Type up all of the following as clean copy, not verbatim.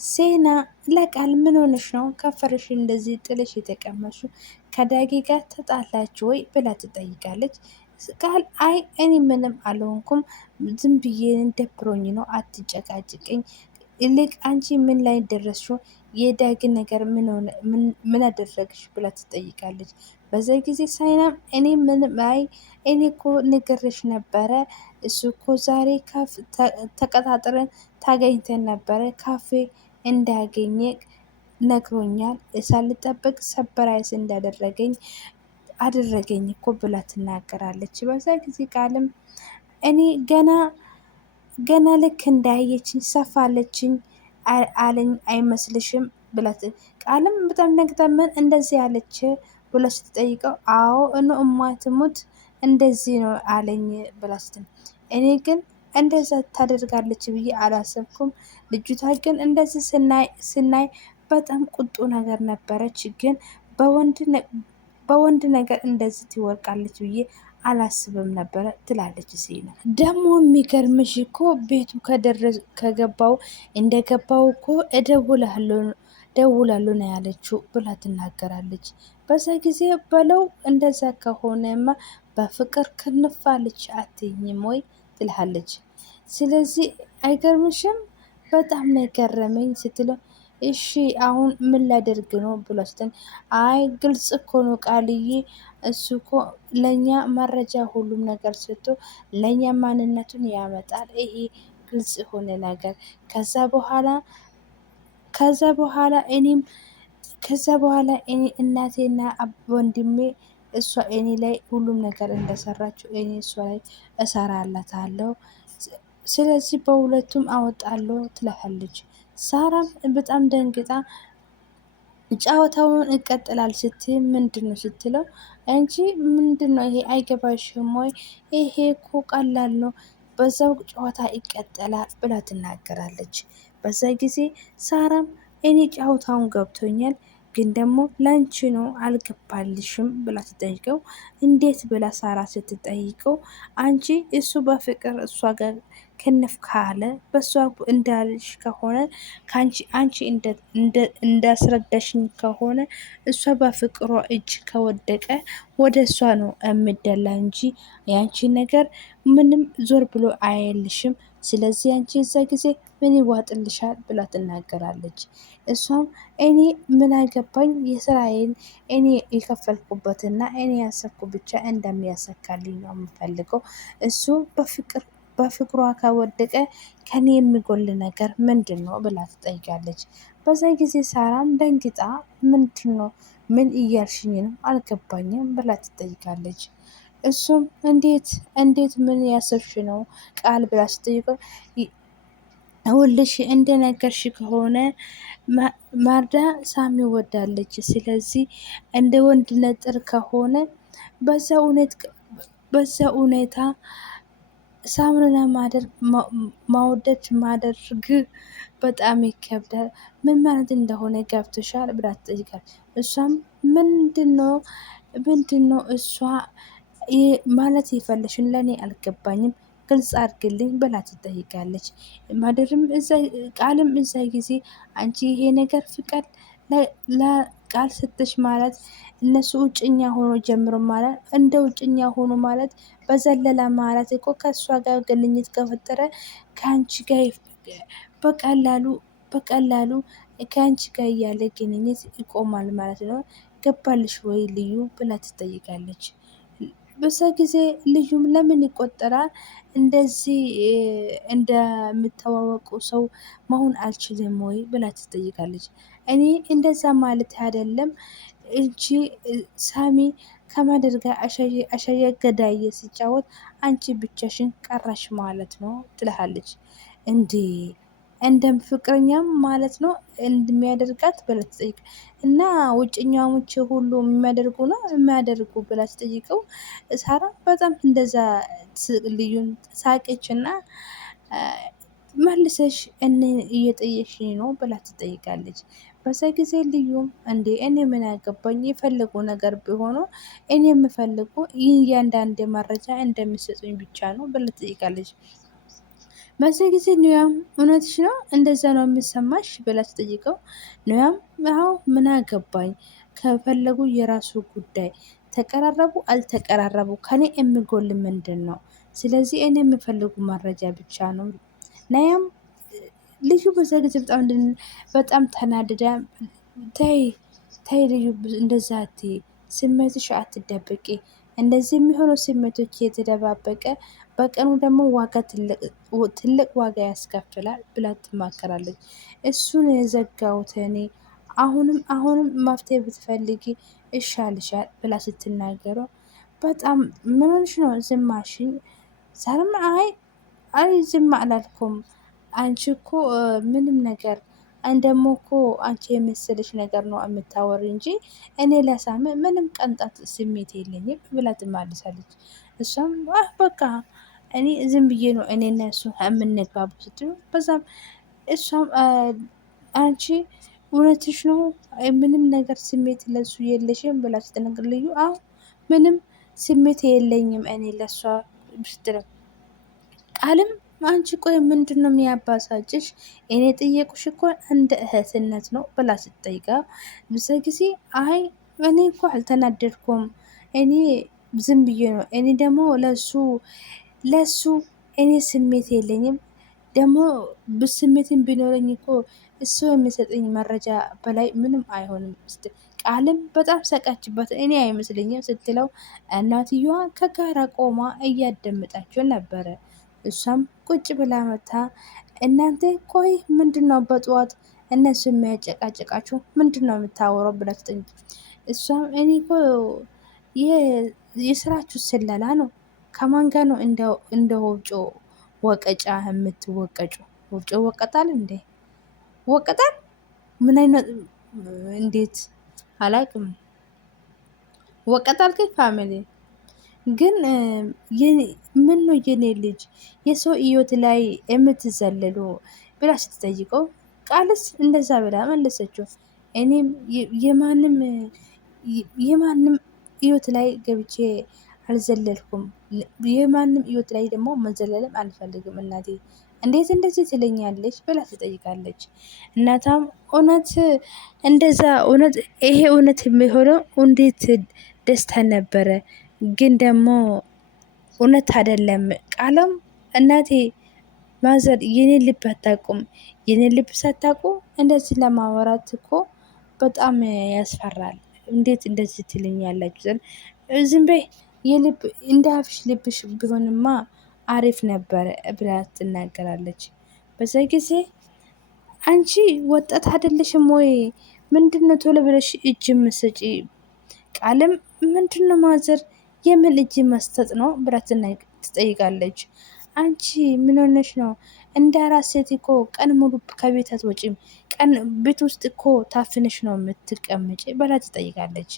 ሴና ለቃል ምን ሆነሽ ነው ከንፈርሽ እንደዚህ ጥልሽ የተቀመጥሽው? ከዳጊ ጋር ተጣላችሁ ወይ ብላ ትጠይቃለች። ቃል አይ እኔ ምንም አልሆንኩም፣ ዝም ብዬ ደብሮኝ ነው፣ አትጨቃጭቅኝ። ይልቅ አንቺ ምን ላይ ደረስሽው? የዳጊ ነገር ምን አደረግሽ ብላ ትጠይቃለች። በዛ ጊዜ ሳይናም እኔ ምንም አይ እኔ እኮ ንገርሽ ነበረ፣ እሱ እኮ ዛሬ ተቀጣጥረን ታገኝተን ነበረ ካፌ እንዳገኘ ነግሮኛል። ሳልጠብቅ ሰበራይስ እንዳደረገኝ አደረገኝ እኮ ብላ ትናገራለች። በዛ ጊዜ ቃልም እኔ ገና ልክ እንዳየችኝ ሰፋለችኝ አለኝ አይመስልሽም ብላት ቃልም በጣም ነግጠመን እንደዚህ ያለች ብላ ስትጠይቀው አዎ እማትሙት እንደዚህ ነው አለኝ ብላ ስትል እኔ ግን እንደዛ ታደርጋለች ብዬ አላሰብኩም። ልጅቷ ግን እንደዚህ ስናይ በጣም ቁጡ ነገር ነበረች። ግን በወንድ ነገር እንደዚህ ትወርቃለች ብዬ አላስብም ነበረ ትላለች። ሲና ደግሞ የሚገርምሽ እኮ ቤቱ ከገባው እንደገባው እኮ እደውላለሁ ነው ያለችው ብላ ትናገራለች። በዛ ጊዜ በለው እንደዛ ከሆነማ በፍቅር ክንፋለች አትይኝም ወይ ትልሃለች። ስለዚህ አይገርምሽም? በጣም ነው የገረመኝ ስትለው እሺ አሁን ምን ላደርግ ነው ብሎ ስትል አይ ግልጽ እኮ ነው ቃልዬ፣ እሱ እኮ ለእኛ መረጃ ሁሉም ነገር ሰጥቶ ለእኛ ማንነቱን ያመጣል። ይሄ ግልጽ የሆነ ነገር ከዛ በኋላ እኔ እናቴና ወንድሜ እሷ እኔ ላይ ሁሉም ነገር እንደሰራችው እኔ እሷ ላይ እሰራላታለሁ። ስለዚህ በሁለቱም አወጣለሁ ትላለች። ሳራም በጣም ደንግጣ ጨዋታውን ይቀጥላል ስትይ ምንድን ነው ስትለው እንጂ ምንድን ነው ይሄ አይገባሽም ወይ? ይሄ እኮ ቀላል ነው፣ በዛው ጨዋታ ይቀጥላል ብላ ትናገራለች። በዛ ጊዜ ሳራም እኔ ጨዋታውን ገብቶኛል ግን ደግሞ ላንቺ ነው አልገባልሽም ብላ ትጠይቀው። እንዴት ብላ ሳራ ስትጠይቀው አንቺ እሱ በፍቅር እሷ ጋር ክንፍ ካለ በእሷ እንዳልሽ ከሆነ አንቺ እንዳስረዳሽኝ ከሆነ እሷ በፍቅሯ እጅ ከወደቀ ወደ እሷ ነው የምደላ እንጂ ያንቺ ነገር ምንም ዞር ብሎ አያልሽም። ስለዚህ አንቺ እዛ ጊዜ ምን ይዋጥልሻል ብላ ትናገራለች። እሷም እኔ ምን አገባኝ የስራዬን እኔ የከፈልኩበትና እኔ ያሰብኩ ብቻ እንደሚያሰካልኝ ነው የምፈልገው። እሱ በፍቅሯ ከወደቀ ከኔ የሚጎል ነገር ምንድን ነው ብላ ትጠይቃለች። በዛ ጊዜ ሳራም ደንግጣ ምንድን ነው ምን እያልሽኝ ነው አልገባኝም ብላ ትጠይቃለች። እሱም እንዴት ምን ያሰብሽ ነው ቃል ብላ ስትጠይቀው ሁልሽ እንደነገርሽ ከሆነ ማርዳ ሳሚ ወዳለች። ስለዚህ እንደ ወንድ ነጥር ከሆነ በዛ ሁኔታ ሳምንና ማውደድ ማደርግ በጣም ይከብዳል። ምን ማለት እንደሆነ ገብቶሻል ብላ ትጠይቃለች። እሷም ምንድነው እሷ ማለት የፈለሽን ለእኔ አልገባኝም ግልጽ አድርግልኝ ብላ ትጠይቃለች። ቃልም እዛ ጊዜ አንቺ ይሄ ነገር ፍቃድ ለቃል ስትሽ ማለት እነሱ ውጭኛ ሆኖ ጀምሮ ማለት እንደ ውጭኛ ሆኖ ማለት በዘለላ ማለት እኮ ከእሷ ጋር ግንኙነት ከፈጠረ ከአንቺ ጋር በቀላሉ ከአንቺ ጋር እያለ ግንኙነት ይቆማል ማለት ነው። ገባልሽ ወይ ልዩ ብላ ትጠይቃለች። በዛ ጊዜ ልዩም ለምን ይቆጠራል እንደዚህ እንደምተዋወቁ ሰው መሆን አልችልም ወይ ብላ ትጠይቃለች። እኔ እንደዛ ማለት አይደለም እንጂ ሳሚ ከማደር ጋር አሸየ ገዳየ ሲጫወት አንቺ ብቻሽን ቀራሽ ማለት ነው ትልሃለች። እንዴ እንደም ፍቅረኛም ማለት ነው እንደሚያደርጋት ብላ ትጠይቅ እና ውጭኛዎቹ ሁሉ የሚያደርጉ ነው የሚያደርጉ ብላ ትጠይቀው። ሳራ በጣም እንደዛ ልዩን ሳቀችና መልሰሽ እየጠየሽኝ ነው ብላ ትጠይቃለች። በዛ ጊዜ ልዩም እንዴ እኔ ምን ያገባኝ የፈለጉ ነገር ቢሆኑ እኔ የምፈልጉ ይህ እያንዳንድ መረጃ እንደሚሰጡኝ ብቻ ነው ብላ ትጠይቃለች። በዚህ ጊዜ ኑያም እውነትሽ ነው እንደዛ ነው የሚሰማሽ ብላ ትጠይቀው። ኑያም አዎ ምን አገባኝ፣ ከፈለጉ የራሱ ጉዳይ፣ ተቀራረቡ አልተቀራረቡ ከኔ የሚጎል ምንድን ነው? ስለዚህ እኔ የሚፈልጉ መረጃ ብቻ ነው። ናያም ልዩ በዛ ጊዜ በጣም ተናድዳ ተይ ተይ ልዩ እንደዛ አትይ፣ ስሜትሽ አትደብቂ፣ እንደዚህ የሚሆነው ስሜቶች የተደባበቀ በቀኑ ደግሞ ዋጋ ትልቅ ዋጋ ያስከፍላል ብላ ትማከራለች። እሱን የዘጋሁት እኔ አሁንም መፍትሄ ብትፈልጊ ይሻልሻል ብላ ስትናገረው በጣም ምን ሆነሽ ነው ዝም አልሽኝ? ዛሬም አይ ዝም አላልኩም። አንቺ እኮ ምንም ነገር እንደሞ እኮ አንቺ የመሰለሽ ነገር ነው የምታወሪ እንጂ እኔ ለሳም ምንም ቀንጣት ስሜት የለኝም ብላ ትማልሳለች። እሷም በቃ እኔ ዝም ብዬ ነው እኔና እሱ የምንግባቡ ስትሉ በዛም እሷም አንቺ እውነትሽ ነው ምንም ነገር ስሜት ለሱ የለሽም ብላ ስትነግር ልዩ ምንም ስሜት የለኝም እኔ ለሷ ስትለው ቃልም አንቺ ቆይ ምንድን ነው የሚያባሳጭሽ? እኔ ጠየቁሽ እኮ እንደ እህትነት ነው ብላ ስትጠይቃ ብዛ ጊዜ እኔ እኮ አልተናደድኩም፣ እኔ ዝም ብዬ ነው። እኔ ደግሞ ለሱ እኔ ስሜት የለኝም። ደግሞ ብስሜትን ቢኖረኝ እኮ እሱ የሚሰጠኝ መረጃ በላይ ምንም አይሆንም። ቃልም በጣም ሰቃችበት። እኔ አይመስለኝም ስትለው እናትየዋ ከጋራ ቆማ እያደመጣቸው ነበረ። እሷም ቁጭ ብላ መታ እናንተ ቆይ ምንድን ነው በጠዋት እነሱ የሚያጨቃጭቃችሁ ምንድን ነው የምታወራው ብላ ትጠይቅ። እሷም እኔ እኮ የስራችሁ ስለላ ነው። ከማን ጋር ነው እንደ ወፍጮ ወቀጫ የምትወቀጩ? ወፍጮ ወቀጣል እንዴ? ወቀጣል ምን አይነት እንዴት አላውቅም። ወቀጣል ግን ፋሚሊ ግን ምን ነው የኔ ልጅ የሰው ህይወት ላይ የምትዘልሉ ብላ ስትጠይቀው ቃልስ እንደዛ ብላ መለሰችው። እኔም የማንም ህይወት ላይ ገብቼ አልዘለልኩም። የማንም ህይወት ላይ ደግሞ መዘለልም አልፈልግም እናቴ እንዴት እንደዚህ ትለኛለች ብላ ትጠይቃለች። እናታም እውነት እንደዛ እውነት ይሄ እውነት የሚሆነው እንዴት ደስታ ነበረ፣ ግን ደግሞ እውነት አይደለም። ቃለም እናቴ ማዘር የኔ ልብ አታውቁም፣ የኔ ልብ ሳታውቁ እንደዚህ ለማወራት እኮ በጣም ያስፈራል። እንዴት እንደዚህ ትልኛላችሁ? ዘንድ ዝም በይ የልብ እንደ አፍሽ ልብሽ ቢሆንማ አሪፍ ነበረ ብላ ትናገራለች። በዛ ጊዜ አንቺ ወጣት አይደለሽም ወይ? ምንድነው ቶሎ ብለሽ እጅ ምሰጪ? ቃልም ምንድነው ማዘር የምን እጅ መስጠት ነው ብላ ትጠይቃለች። አንቺ ምን ሆነሽ ነው? እንደ አራስ ሴት እኮ ቀን ሙሉ ከቤት አትወጪም፣ ቀን ቤት ውስጥ እኮ ታፍነሽ ነው የምትቀመጪ ብላ ትጠይቃለች።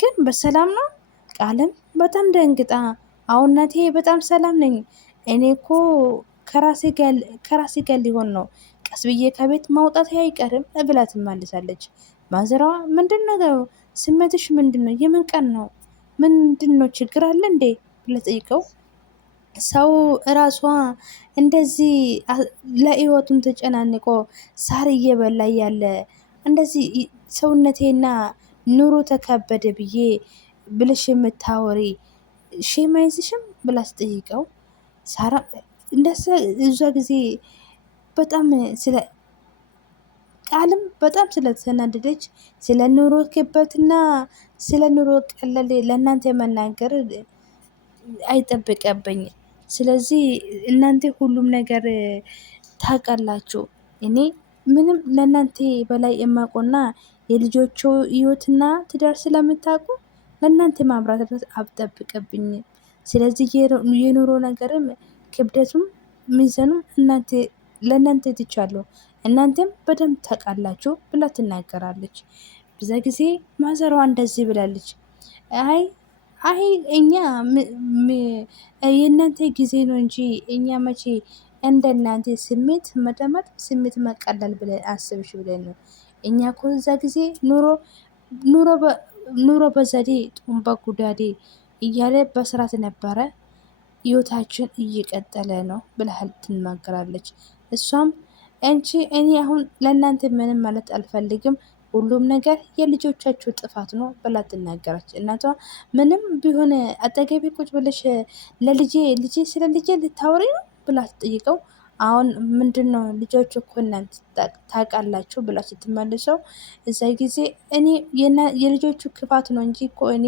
ግን በሰላም ነው? ቃልም በጣም ደንግጣ አሁን እናቴ በጣም ሰላም ነኝ፣ እኔ እኮ ከራሴ ጋር ሊሆን ነው፣ ቀስ ብዬ ከቤት ማውጣት አይቀርም ብላ ትማልሳለች። ማዘሯ ምንድን ነው ስሜትሽ? ምንድን ነው? የምን ቀን ነው? ምንድን ነው ችግር አለ እንዴ ብላ ጠይቀው ሰው እራሷ እንደዚህ ለህይወቱን ተጨናንቆ ሳር እየበላ ያለ እንደዚህ ሰውነቴና ኑሮ ተከበደ ብዬ ብለሽ የምታወሪ ሼም አይዝሽም ብላ ስጠይቀው ሳራ እንደዛ እዛ ጊዜ በጣም ስለ ቃልም በጣም ስለተናደደች ስለ ኑሮ ክበትና ስለ ኑሮ ቀለል ለእናንተ መናገር አይጠበቀብኝም። ስለዚህ እናንተ ሁሉም ነገር ታውቃላችሁ። እኔ ምንም ለእናንተ በላይ የማውቀውና የልጆቹ ህይወትና ትዳር ስለምታውቁ ለእናንተ ማብራት አልጠብቅብኝ። ስለዚህ የኑሮ ነገርም ክብደቱም ሚዘኑም ለእናንተ ትቻለሁ፣ እናንተም በደንብ ታውቃላችሁ ብላ ትናገራለች። በዛ ጊዜ ማዘሯ እንደዚህ ብላለች። አይ አይ እኛ የእናንተ ጊዜ ነው እንጂ እኛ መቼ እንደ እናንተ ስሜት መደመጥ ስሜት መቀለል ብለን አስብሽ ብለን ነው። እኛ እኮ እዛ ጊዜ ኑሮ በዘዴ ጡንባ ጉዳዴ እያለ በስርዓት ነበረ ህይወታችን እየቀጠለ ነው ብለሃል ትናገራለች። እሷም አንቺ እኔ አሁን ለእናንተ ምንም ማለት አልፈልግም፣ ሁሉም ነገር የልጆቻችሁ ጥፋት ነው ብላ ትናገራች። እናቷ ምንም ቢሆን አጠገቤ ቁጭ ብለሽ ልጄ ስለ ልጄ ልታወሪ ነው ብላ ትጠይቀው። አሁን ምንድን ነው ልጆች እኮ እናንተ ታውቃላችሁ ብላ ስትመልሰው፣ እዛ ጊዜ እኔ የልጆቹ ክፋት ነው እንጂ እኮ እኔ